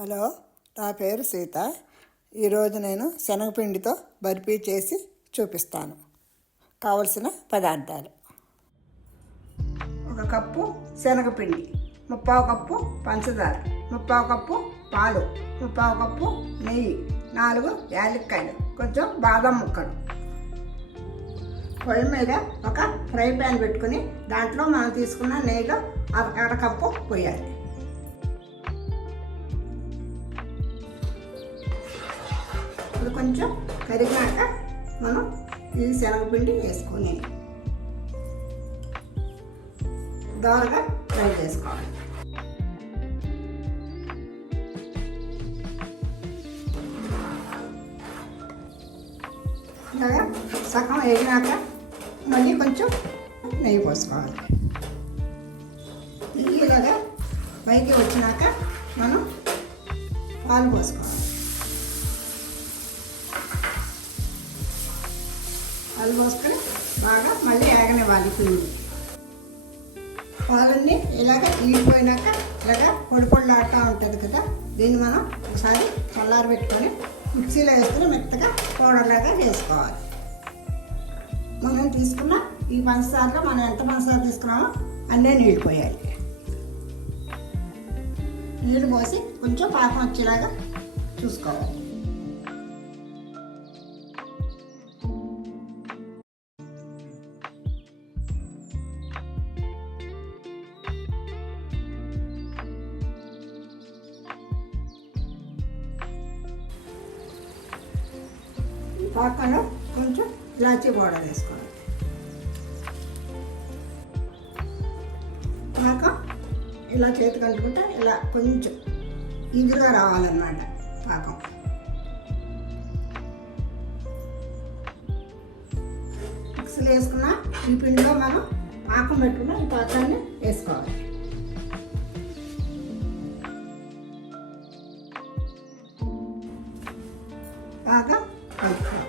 Hello, నా పేరు సీత. ఈరోజు నేను శనగపిండితో బర్ఫీ చేసి చూపిస్తాను. కావలసిన పదార్థాలు: 1 కప్పు శనగపిండి, 3/4 కప్పు పంచదార, 3/4 కప్పు పాలు, 3/4 కప్పు నెయ్యి, 4 యాలక్కాయలు, కొంచెం బాదం ముక్కలు. పొయ్యి మీద ఒక ఫ్రై ప్యాన్ పెట్టుకుని దాంట్లో మనం తీసుకున్న నెయ్యిలో అర కప్పు పోయాలి. ఇప్పుడు కొంచెం కరిగినాక మనం ఈ శనగపిండి వేసుకొని దోరగా ఫ్రై చేసుకోవాలి. ఇలాగా సగం వేగినాక మళ్ళీ కొంచెం నెయ్యి పోసుకోవాలి. నెయ్యి ఇలాగా పైకి వచ్చినాక మనం పాలు పోసుకోవాలి. పాలు పోసుకొని బాగా మళ్ళీ ఏగనివ్వాలి. పిండి పాలన్నీ ఇలాగ ఈడిపోయినాక ఇలాగ పొడి పొడిలాడుతూ ఉంటుంది కదా, దీన్ని మనం ఒకసారి చల్లారి పెట్టుకొని మిక్సీలో వేసుకొని మెత్తగా పౌడర్లాగా చేసుకోవాలి. మనం తీసుకున్న ఈ పంచదారలో మనం ఎంత పంచదార తీసుకున్నామో అన్నీ నీళ్ళు పోయాలి. నీళ్ళు పోసి కొంచెం పాకం వచ్చేలాగా చూసుకోవాలి. పాకంలో కొంచెం ఇలాచీ పౌడర్ వేసుకోవాలి. పాకం ఇలా చేతికి అంటుకుంటే ఇలా కొంచెం ఇగురుగా రావాలన్నమాట పాకం. మిక్సీలో వేసుకున్న ఈ పిండిలో మనం పాకం పెట్టుకున్న ఈ పాకాన్ని వేసుకోవాలి. బాగా కలుపుకోవాలి.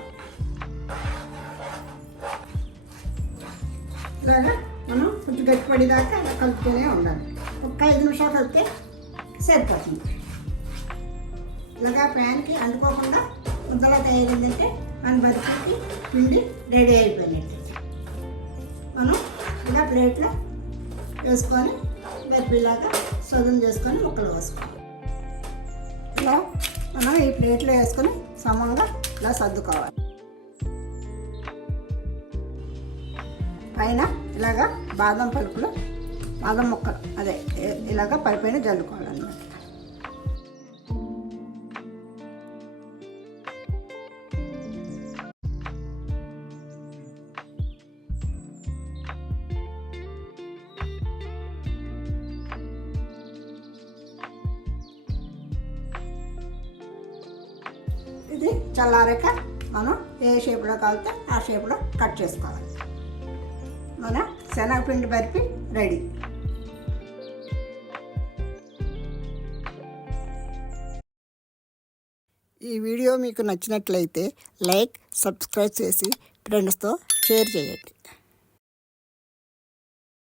ఇలాగా మనం కొంచెం గట్టిపడేదాకా అలా కలుపుతూనే ఉండాలి. ఒక 5 నిమిషాలు కలిపితే సరిపోతుంది. ఇలాగా ప్యాన్కి అంటుకోకుండా ముద్దలా తయారైందంటే మన బర్ఫీకి పిండి రెడీ అయిపోయినట్టు. మనం ఇలా ప్లేట్లో వేసుకొని బర్ఫీలాగా సొదం చేసుకొని ముక్కలు వేసుకోవాలి. ఇలా మనం ఈ ప్లేట్లో వేసుకొని సమంగా ఇలా సర్దుకోవాలి. పైన ఇలాగా బాదం పలుకులు, బాదం ముక్కలు అదే ఇలాగా పైన జల్లుకోవాలన్నమాట. ఇది చల్లారాక మనం ఏ షేప్లో కావాలితే ఆ షేప్లో కట్ చేసుకోవాలి. మన శనగపిండి బర్ఫీ రెడీ. ఈ వీడియో మీకు నచ్చినట్లయితే లైక్, సబ్స్క్రైబ్ చేసి ఫ్రెండ్స్తో షేర్ చేయండి.